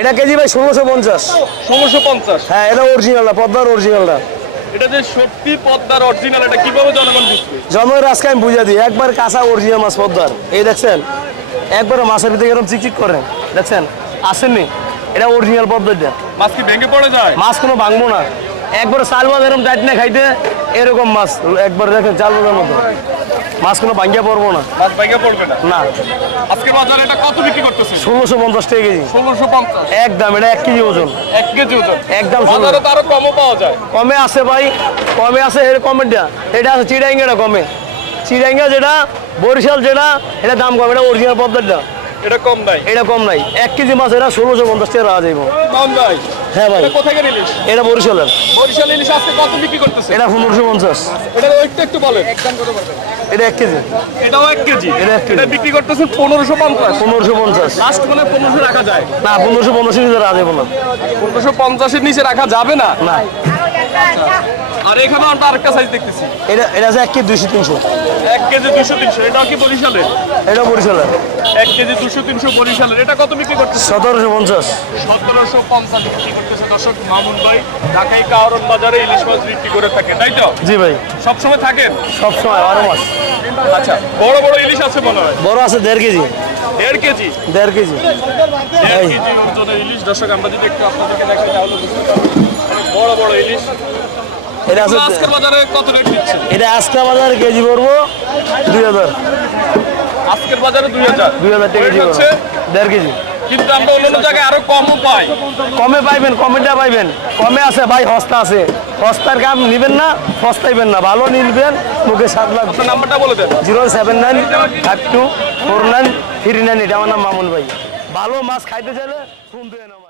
এটা কেজি ভাই ষোলোশো পঞ্চাশ। ষোলোশো পঞ্চাশ? হ্যাঁ এটা অরিজিনালটা পদ্মার অরিজিনালটা এটা যে সত্যি পদ্মার অরিজিনাল এটা কীভাবে জনগণ বুঝবে? জন্মের আজকে আমি বুঝা দিই একবার কাঁচা অরিজিনাল মাছ পদ্মার। এই দেখছেন একবার মাছের ভিতরে এরকম চিকচিক করে। দেখছেন আসেননি? এটা অরিজিনাল পদ্মাটা মাছ কি ভেঙে পড়ে যায়? মাছ কোনো ভাঙবো না। একবার চাল মাছ এরকম না খাইতে এরকম মাছ। একবার দেখেন চাল মাছের মতো। মাছ কোনো ভাঙ্গিয়া পড়ব না। মাছ ভেঙে পড়বে না? না। আজকে বাজারে এটা কত বিক্রি করতেছে ষোলোশো পঞ্চাশ টাকা কেজি। ষোলোশো পঞ্চাশ। একদম এটা এক কেজি ওজন। এক কেজি ওজন। একদম ষোলো। বাজারে তো আরও কমও পাওয়া যায়। কমে আছে ভাই কমে আছে এর কমেটা এটা আছে চিড়াইঙ্গাটা কমে। চিড়াইঙ্গা যেটা বরিশাল যেটা এটা দাম কম এটা অরিজিনাল পদ্মারটা এটা কম নাই এটা কম নাই। এক কেজি মাছ এটা ষোলোশো পঞ্চাশ টাকা রাখা যাইব। কম নাই হ্যাঁ ভাই। কোথায় ইলিশ? এটা বরিশালের। বরিশাল ইলিশ আজকে কত বিক্রি করতেছে? এটা পনেরোশো পঞ্চাশ। এটা একটু একটু বলেন। এটা এক কেজি। এটাও এক কেজি? এটা এক কেজি। এটা বিক্রি করতেছে পনেরোশো পঞ্চাশ। পনেরোশো পঞ্চাশ। লাস্ট মানে পনেরোশো রাখা যায়। না পনেরোশো পঞ্চাশের ভিতরে রাখা যাব না। পনেরোশো পঞ্চাশের নিচে রাখা যাবে না? না। আর এখানে আমরা আরেকটা সাইজ দেখতেছি। এটা এটা আছে এক কেজি দুইশো তিনশো। এক কেজি দুশো তিনশো। এটাও কি বরিশালের? এটা বরিশালের। এক কেজি দুশো তিনশো বরিশালের। এটা কত বিক্রি করতেছে? সতেরোশো পঞ্চাশ। সতেরোশো পঞ্চাশ বিক্রি করতেছে। দর্শক মামুন ভাই ঢাকাই কাহরন বাজারে ইলিশ মাছ বিক্রি করে থাকে তাই তো? জি ভাই। সবসময় থাকেন? সবসময় বারো মাস। আচ্ছা বড় বড় ইলিশ আছে মনে হয়? বড় আছে দেড় কেজি। দেড় কেজি? দেড় কেজি। দেড় কেজি ওজনের ইলিশ। দর্শক আমরা যদি একটু আপনাদেরকে দেখাই তাহলে বুঝতে বড় বড় ইলিশ। এটা আছে আজকের বাজারে কত রেট দিচ্ছে এটা আজকে বাজার কেজি পড়ব দুই হাজার। আজকের বাজারে দুই হাজার। দুই হাজার টাকা কেজি হচ্ছে। দেড় কেজি। কিন্তু আমরা অন্যান্য জায়গায় আরও কমও পাই। কমে পাইবেন কমেটা পাইবেন। কমে আছে ভাই সস্তা আছে। সস্তার কাম নিবেন না সস্তাইবেন না। ভালো নিবেন মুখে সাত লাখ আপনার নাম্বারটা বলে দেন। Zero seven nine five two four nine three nine এটা আমার নাম মামুন ভাই। ভালো মাছ খাইতে চাইলে ফোন দেন আমার